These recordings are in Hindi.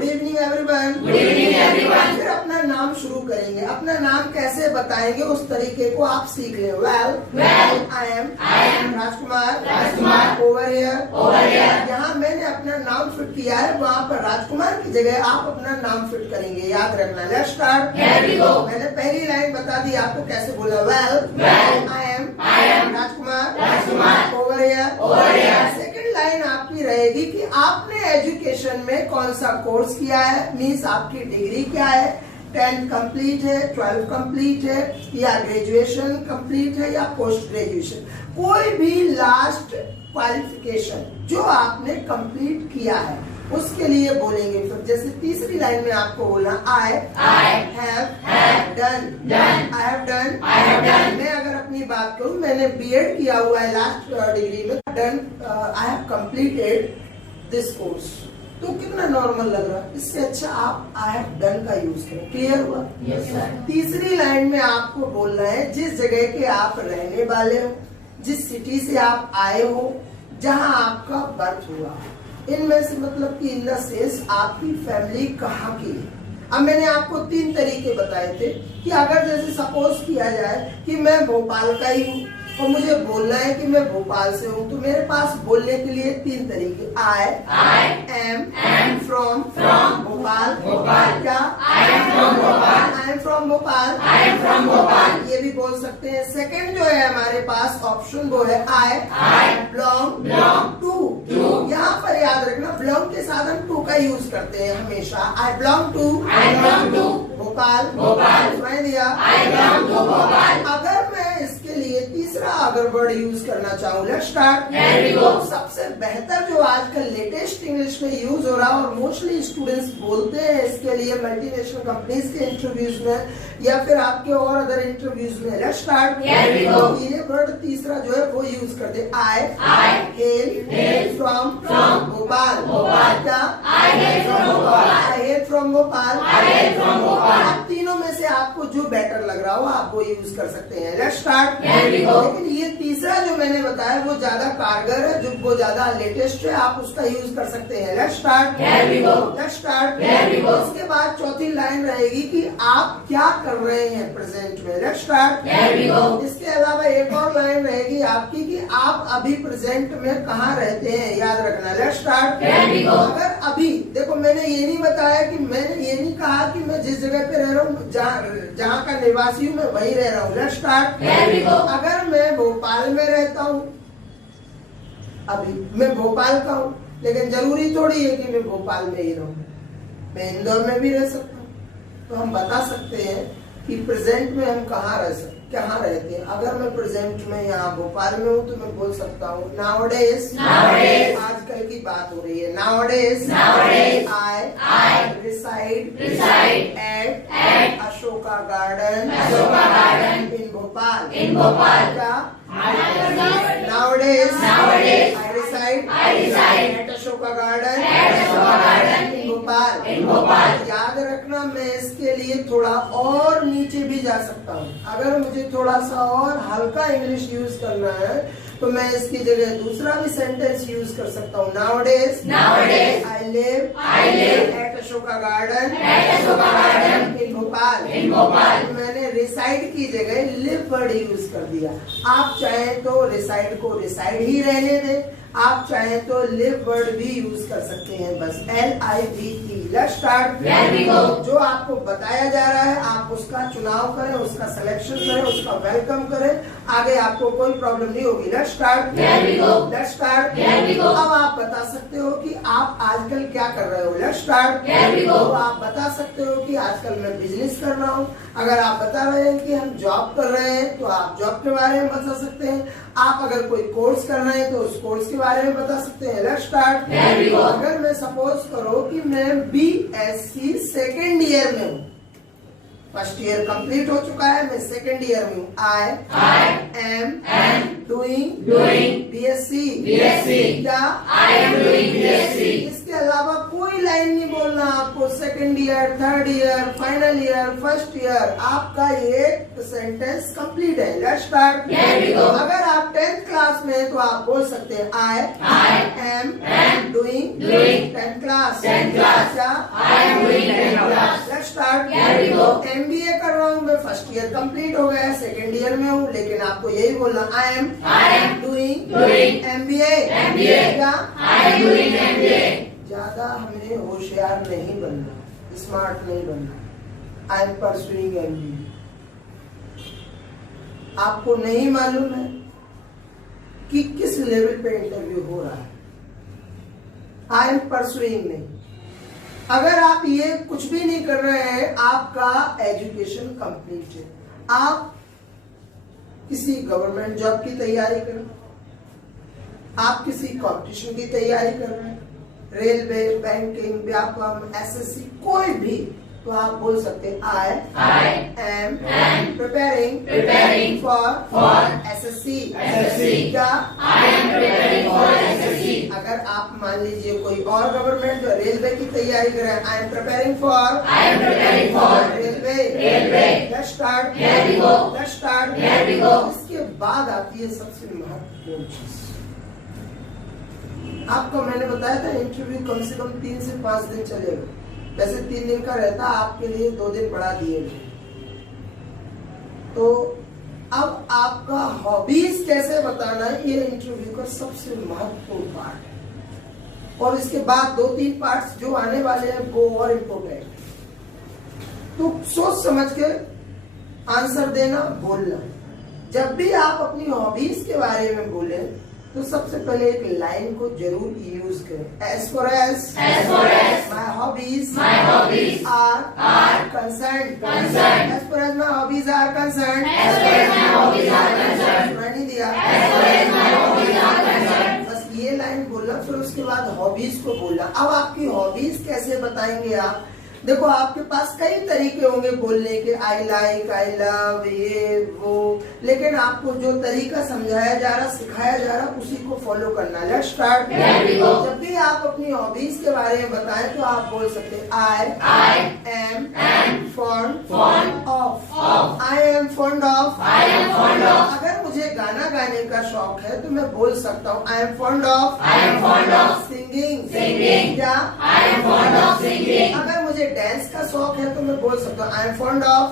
Good evening everyone. Good evening everyone. फिर अपना नाम शुरू करेंगे। अपना नाम कैसे बताएंगे उस तरीके को आप सीख लें। Well I am Rajkumar over here. यहाँ मैंने अपना नाम फिट किया है, वहाँ पर राजकुमार की जगह आप अपना नाम फिट करेंगे। याद रखना। Let's start. मैंने पहली लाइन बता दी आपको कैसे बोला। Well I am Rajkumar over here. Second line आपकी रहेगी कि आपने एजुकेशन में कौन सा कोर्स किया है, मीन्स आपकी डिग्री क्या है, 10th कंप्लीट है, 12th कंप्लीट है, या ग्रेजुएशन कंप्लीट है, या पोस्ट ग्रेजुएशन, कोई भी लास्ट क्वालिफिकेशन जो आपने कंप्लीट किया है उसके लिए बोलेंगे। फिर जैसे तीसरी लाइन में आपको बोलना आई हैव डन। मैं अगर अपनी बात करूं, मैंने बीएड किया हुआ है लास्ट डिग्री में। Done I have completed this course. तो कितना नॉर्मल लग रहा है। इससे अच्छा आप आई हैव डन का यूज करें। क्लियर हुआ? Yes sir. तीसरी लाइन में आपको बोलना है जिस जगह के आप रहने वाले हो, जिस सिटी से आप आए हो, जहां आपका बर्थ हुआ। इनमें से मतलब कि इन द सेंस आपकी फैमिली कहाँ की है। अब मैंने आपको 3 तरीके बताए थे कि अगर जैसे सपोज किया जाए कि मैं भोपाल का ही हूँ और मुझे बोलना है कि मैं भोपाल से हूँ, तो मेरे पास बोलने के लिए 3 तरीके। I am from Bhopal. क्या? I am from Bhopal. ये भी बोल सकते हैं। सेकंड जो है हमारे पास ऑप्शन वो है आई बिलोंग टू। यहाँ पर याद रखना बिलोंग के साथ हम टू का यूज करते हैं हमेशा। I belong to Bhopal. सुनाई दिया? अगर मैं इसके लिए तीसरा अगर वर्ड यूज करना चाहूँ, लेट्स स्टार्ट। सबसे बेहतर जो आजकल लेटेस्ट इंग्लिश में यूज हो रहा है और मोस्टली स्टूडेंट्स बोलते हैं इसके लिए मल्टीनेशनल कंपनीज के इंटरव्यूज में या फिर आपके और अदर इंटरव्यूज में। Let's start. ये वर्ड तीसरा जो है वो यूज करते। आई हेल फ्रॉम भोपाल। क्या? आई हेल फ्रॉम भोपाल। अब तीनों में से आपको जो बेटर लग रहा हो आप वो यूज कर सकते हैं। Let's start. लेकिन ये तीसरा जो मैंने बताया वो ज्यादा कारगर है, जो वो ज्यादा लेटेस्ट है, आप उसका यूज कर सकते हैं। Let's start. इसके बाद चौथी लाइन रहेगी कि आप क्या कर रहे हैं प्रेजेंट में। Let's start. इसके अलावा एक और लाइन रहेगी आपकी कि आप अभी प्रेजेंट में कहाँ रहते हैं। याद रखना। Let's start. अगर अभी देखो, मैंने ये नहीं बताया कि मैंने ये नहीं कहा कि मैं जिस जगह पे रह रहा हूँ, जहाँ का निवासी हूँ, मैं वही रह रहा हूँ। Let's start. अगर मैं भोपाल में रहता हूँ, अभी मैं भोपाल का हूँ, लेकिन जरूरी थोड़ी है कि मैं भोपाल में ही रहूँ, मैं इंदौर में भी रह सकता हूँ। तो हम बता सकते हैं कि प्रेजेंट में हम कहाँ रहते हैं। अगर मैं प्रेजेंट में यहाँ भोपाल में हूँ तो मैं बोल सकता हूँ नाउअडेज। आजकल की बात हो रही है। Nowadays I reside at Ashoka Garden in Bhopal. क्या? Nowadays I reside at Ashoka Garden in Bhopal. याद रखना, मैं इसके लिए थोड़ा और नीचे भी जा सकता हूँ। अगर मुझे थोड़ा सा और हल्का इंग्लिश यूज करना है तो मैं इसकी जगह दूसरा भी सेंटेंस यूज कर सकता हूँ। Nowadays I live at Ashoka Garden in Bhopal. मैंने रिसाइड की जगह लिव वर्ड यूज कर दिया। आप चाहें तो रिसाइड को रिसाइड ही रहने दें, आप चाहें तो लिव वर्ड भी यूज कर सकते हैं, बस LIVE। Let's start. जो आपको बताया जा रहा है आप उसका चुनाव करें, उसका सिलेक्शन करें, उसका वेलकम करें, आगे आपको कोई प्रॉब्लम नहीं होगी। Let's start. अब आप बता सकते हो कि आप आजकल क्या कर रहे हो। Let's start. तो आप बता सकते हो कि आजकल मैं बिजनेस कर रहा हूँ। अगर आप बता रहे हैं कि हम जॉब कर रहे हैं तो आप जॉब के बारे में बता सकते हैं। आप अगर कोई कोर्स कर रहे हैं तो उस कोर्स के बारे में बता सकते हैं। Let's start. अगर मैं सपोज करो कि मैं BSc सेकेंड ईयर में हूँ, फर्स्ट ईयर कंप्लीट हो चुका है, मैं सेकेंड ईयर में हूँ। I am doing BSc। क्या? I am doing BSc। इसके अलावा कोई लाइन नहीं बोलना आपको। Second year, third year, final year, first year, आपका ये सेंटेंस कंप्लीट है। Let's start. अगर आप 10th क्लास में हैं तो आप बोल सकते हैं I am doing 10th class. क्या? फर्स्ट ईयर कंप्लीट हो गया, सेकेंड ईयर में हूँ, लेकिन आपको यही बोलना आई एम डूइंग MBA। क्या I am doing MBA। ज्यादा हमें होशियार नहीं बनना, स्मार्ट नहीं बनना। I am pursuing MBA। आपको नहीं मालूम है कि किस लेवल पे इंटरव्यू हो रहा है। आई एम परसुइंग नहीं। अगर आप ये कुछ भी नहीं कर रहे हैं, आपका एजुकेशन कंप्लीट है, आप किसी गवर्नमेंट जॉब की तैयारी कर रहे हैं, आप किसी कंपटीशन की तैयारी कर रहे हैं, रेलवे, बैंकिंग, व्यापार, SSC, कोई भी, तो आप बोल सकते हैं I am preparing for SSC। क्या I am preparing for SSC। अगर आप मान लीजिए कोई और गवर्नमेंट जो रेलवे की तैयारी कर रहे हैं, I am preparing for railway. Let's start. Here we go। इसके बाद आती है सबसे महत्वपूर्ण चीज। आपको मैंने बताया था इंटरव्यू कम से कम 3 से 5 दिन चलेगा। वैसे 3 दिन का रहता, आपके लिए 2 दिन बढ़ा दिए गए। तो अब आपका हॉबीज कैसे बताना है, ये इंटरव्यू का सबसे महत्वपूर्ण पार्ट है। और इसके बाद 2-3 पार्ट्स जो आने वाले हैं वो और इम्पोर्टेंट है। तो सोच समझ के आंसर देना, बोलना। जब भी आप अपनी हॉबीज के बारे में बोले तो सबसे पहले एक लाइन को जरूर यूज करें। As far as my hobbies are concerned। As far as my hobbies are concerned। सुना नहीं दिया। बस ये लाइन बोलना, फिर उसके बाद हॉबीज को बोलना। अब आपकी हॉबीज कैसे बताएंगे आप? देखो, आपके पास कई तरीके होंगे बोलने के, आई लाइक, आई लव, ये वो, लेकिन आपको जो तरीका समझाया जा रहा, सिखाया जा रहा, उसी को फॉलो करना। Let's start. जब भी आप अपनी हॉबीज के बारे में बताएं तो आप बोल सकते हैं I am fond of. I am fond of. अगर मुझे गाना गाने का शौक है तो मैं बोल सकता हूँ I am fond of singing. क्या अगर मुझे डांस का शौक है तो मैं बोल सकता हूँ I am fond of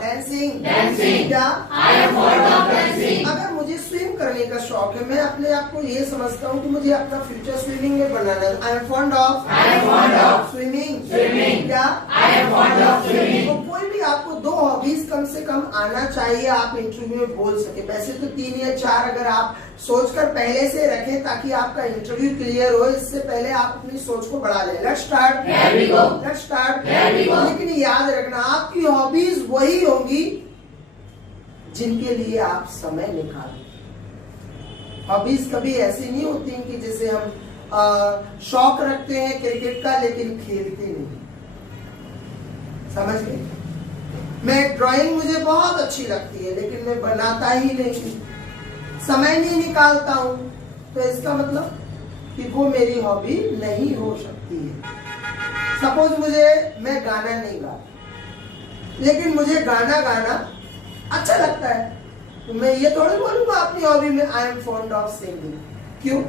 dancing. क्या अगर मुझे स्विम करने का शौक है, मैं अपने आप को ये समझता हूँ कि मुझे अपना फ्यूचर स्विमिंग में बनाना है, I am fond of swimming. क्या तो कोई भी आपको 2 हॉबीज कम से कम आना चाहिए, आप इंटरव्यू में बोल सके। वैसे तो 3 या 4 अगर आप सोचकर पहले से रखें ताकि आपका इंटरव्यू क्लियर हो, इससे पहले आप अपनी सोच को बढ़ा लें। Let's start. लेकिन याद रखना, आपकी हॉबीज वही होंगी जिनके लिए आप समय निकालें। हॉबीज कभी ऐसी नहीं होती कि जैसे हम शौक रखते हैं क्रिकेट का लेकिन खेलते नहीं। समझ गए? मैं ड्राइंग मुझे बहुत अच्छी लगती है लेकिन मैं बनाता ही नहीं, समय नहीं निकालता हूं, तो इसका मतलब कि वो मेरी हॉबी नहीं हो सकती है। सपोज मैं गाना नहीं गाता लेकिन मुझे गाना गाना अच्छा लगता है, तो मैं ये थोड़ी बोलूंगा अपनी हॉबी में I am fond of singing. क्यों?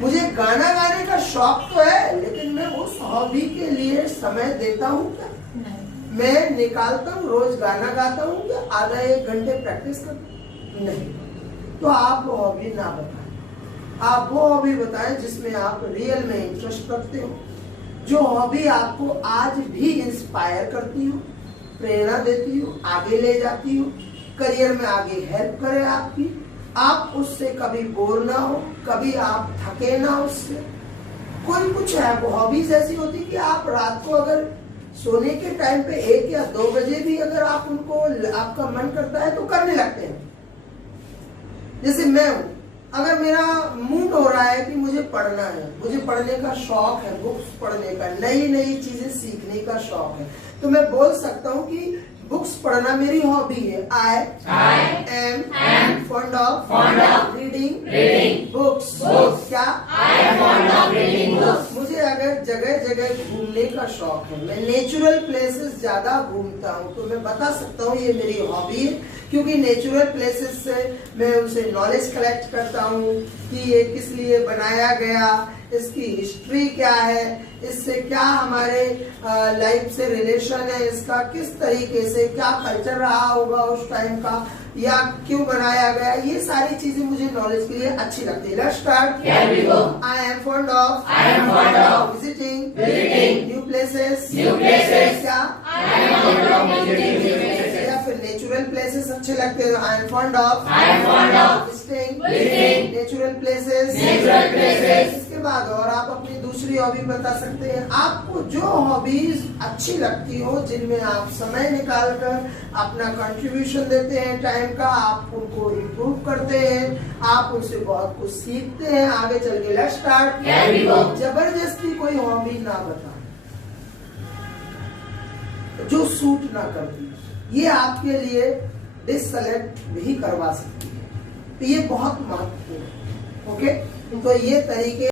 मुझे गाना गाने का शौक तो है लेकिन मैं उस हॉबी के लिए समय देता हूँ क्या? मैं निकालता हूँ, रोज गाना गाता हूँ क्या? आधा 1 घंटे प्रैक्टिस करता हूँ? नहीं। तो आप वो हॉबी ना बताएं, आप वो हॉबी बताएं जिसमें आप रियल में इंटरेस्ट रखते हो, जो हॉबी आपको आज भी इंस्पायर करती हो, प्रेरणा देती हो, आगे ले जाती हो, करियर में आगे हेल्प करे आपकी, आप उससे कभी बोर ना हो, कभी आप थके ना उससे। कोई कुछ है वो हॉबीज ऐसी होती कि आप रात को अगर सोने के टाइम पे 1 या 2 बजे भी अगर आप उनको आपका मन करता है तो करने लगते हैं। जैसे मैं हूं, अगर मेरा मूड हो रहा है कि मुझे पढ़ना है, मुझे पढ़ने का शौक है, बुक्स पढ़ने का, नई नई चीजें सीखने का शौक है, तो मैं बोल सकता हूँ कि बुक्स पढ़ना मेरी हॉबी है। I am fond of reading books. क्या I am fond of reading books। मुझे अगर जगह जगह घूमने का शौक है, मैं नेचुरल प्लेसेस ज्यादा घूमता हूँ, तो मैं बता सकता हूँ ये मेरी हॉबी है, क्योंकि नेचुरल प्लेसेस से मैं उनसे नॉलेज कलेक्ट करता हूँ कि ये किस लिए बनाया गया, इसकी हिस्ट्री क्या है, इससे क्या हमारे लाइफ से रिलेशन है, इसका किस तरीके से क्या कल्चर रहा होगा उस टाइम का, या क्यों बनाया गया, ये सारी चीजें मुझे नॉलेज के लिए अच्छी लगती है। Let's start. Here we go. I am fond of visiting new places. क्या I am fond of visiting new places. या फिर नेचुरल प्लेसेस अच्छे लगते हैं? I am fond of I am fond of visiting visiting natural places. natural places. इसके बाद और आप अपनी दूसरी हॉबी बता सकते हैं। आपको जो हॉबीज अच्छी लगती हो, जिनमें आप समय निकाल कर अपना कंट्रीब्यूशन देते हैं टाइम का, आप उनको इम्प्रूव करते हैं, आप उनसे बहुत कुछ सीखते हैं आगे चल के। Let's start. Here we go. जबरदस्ती कोई हॉबी ना बता जो सूट ना करती, ये आपके लिए डिससेलेक्ट भी करवा सकती है। तो ये बहुत महत्वपूर्ण है। ओके, तो ये तरीके